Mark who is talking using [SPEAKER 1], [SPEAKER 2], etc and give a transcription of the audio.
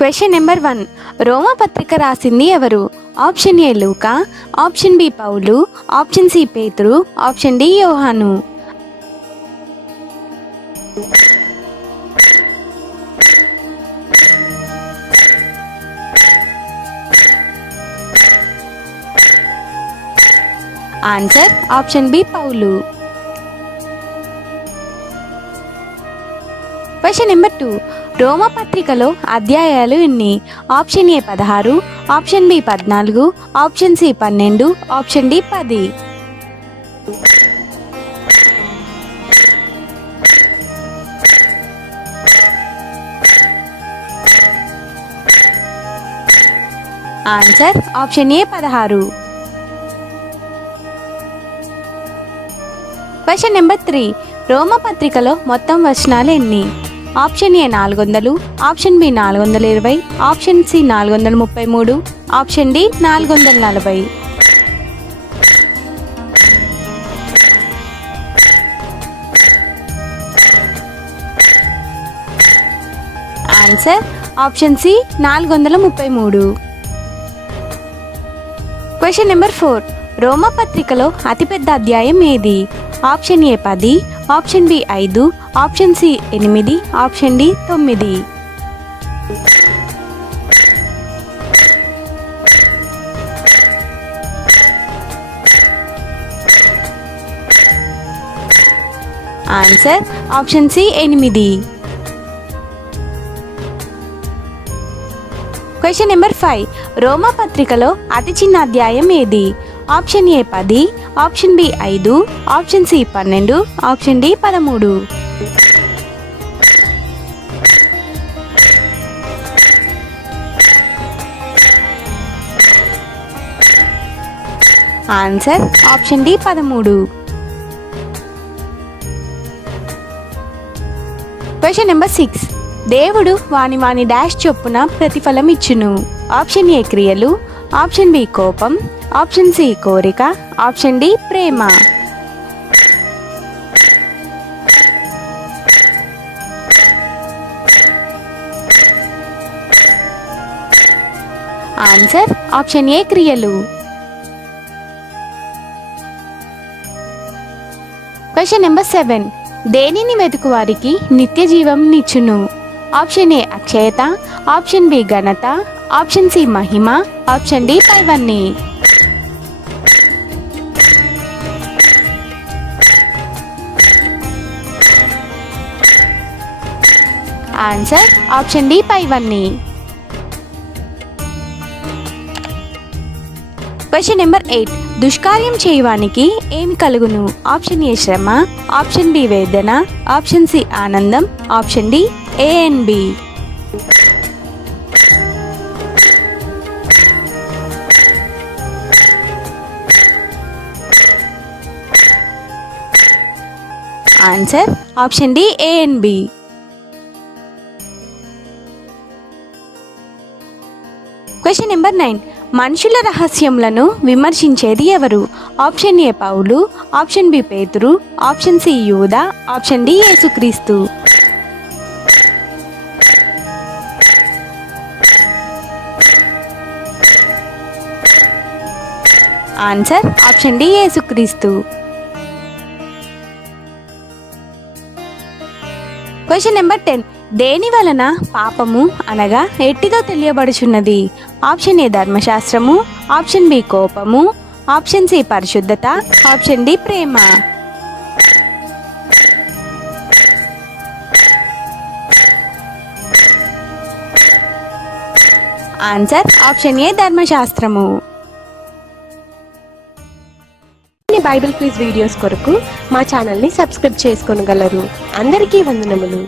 [SPEAKER 1] Question number one రోమపత్రిక రాసింది ఎవరు? ఆప్షన్ ఏ లూకా ఆప్షన్ బి పౌలు ఆప్షన్ సి పేతురు ఆప్షన్ డి యోహాను. ఆన్సర్ ఆప్షన్ బి పౌలు. క్వశ్చన్ నెంబర్ టూ రోమపత్రికలో అధ్యాయాలు ఎన్ని? ఆప్షన్ ఏ పదహారు ఆప్షన్ బి పద్నాలుగు ఆప్షన్ సి పన్నెండు ఆప్షన్ డి పది. ఆన్సర్ ఆప్షన్ ఏ పదహారు. క్వశ్చన్ నెంబర్ త్రీ రోమపత్రికలో మొత్తం వచనాలు ఎన్ని? ఆప్షన్ ఏ నాలుగు వందలు ఆప్షన్ బి నాలుగు వందల ఇరవై ఆప్షన్ సి నాలుగు వందల ముప్పై మూడు ఆప్షన్ డి నాలుగు వందల నలభై ఆన్సర్ ఆప్షన్ సి నాలుగు వందల ముప్పై మూడు క్వశ్చన్ నెంబర్ ఫోర్ రోమపత్రికలో అతిపెద్ద అధ్యాయం ఏది? ఆప్షన్ ఏ పది ఆప్షన్ బి ఐదు ఆప్షన్ సి ఎనిమిది ఆప్షన్ డి తొమ్మిది. ఆన్సర్ ఆప్షన్ సి ఎనిమిది. క్వశ్చన్ నెంబర్ ఫైవ్ రోమా పత్రికలో అతి చిన్న అధ్యాయం ఏది? ఆప్షన్ ఏ పది ఆప్షన్ బి ఐదు ఆప్షన్ సి పన్నెండు ఆప్షన్ డి పదమూడు. ఆన్సర్ ఆప్షన్ డి పదమూడు. Question number six. దేవుడు వాని వాని డాష్ చొప్పున ప్రతిఫలం ఇచ్చును. ఆప్షన్ ఏ క్రియలు ఆప్షన్ బి కోపం ఆప్షన్ సి కోరిక ఆప్షన్ డి ప్రేమ. ఆన్సర్ ఆప్షన్ ఏ క్రియలు. Question number seven. దేనిని వెతుకు వారికి నిత్య జీవం నిచ్చును? ఆప్షన్ ఏ అక్షయత ఆప్షన్ బి ఘనత ఆప్షన్ సి మహిమ ఆప్షన్ డి పైవన్నీ. ఆన్సర్ ఆప్షన్ డి పైవన్నీ క్వశ్చన్ నెంబర్ ఎయిట్ దుష్కార్యం చేయవానికి ఏమి కలుగును? ఆప్షన్ ఏ శ్రమ. ఆప్షన్ బి వేదన. ఆప్షన్ సి ఆనందం. Option D A B answer option D A and B question number nine మనుషుల రహస్యములను విమర్శించేది ఎవరు? ఆప్షన్ ఏ పౌలు ఆప్షన్ బి పేతురు ఆప్షన్ సి యూదా ఆప్షన్ డి యేసుక్రీస్తు. ఆన్సర్ ఆప్షన్ డి యేసుక్రీస్తు. క్వశ్చన్ నెంబర్ టెన్ దేని వలన పాపము అనగా ఎట్టిదో తెలియబడుచున్నది? ఆప్షన్ ఏ ధర్మశాస్త్రము ఆప్షన్ బి కోపము ఆప్షన్ సి పరిశుద్ధత ఆప్షన్ డి ప్రేమ. ఆన్సర్ ఆప్షన్ ఏ ధర్మశాస్త్రము.
[SPEAKER 2] బైబిల్ క్విజ్ వీడియోస్ కొరకు మా ఛానల్ని సబ్స్క్రైబ్ చేసుకోగలరు అందరికీ వందనములు.